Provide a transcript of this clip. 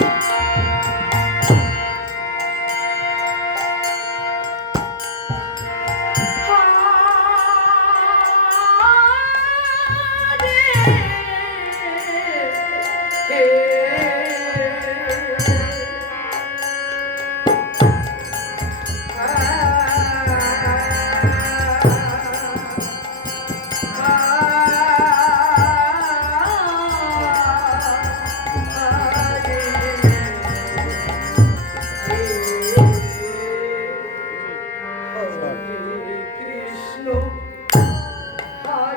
Música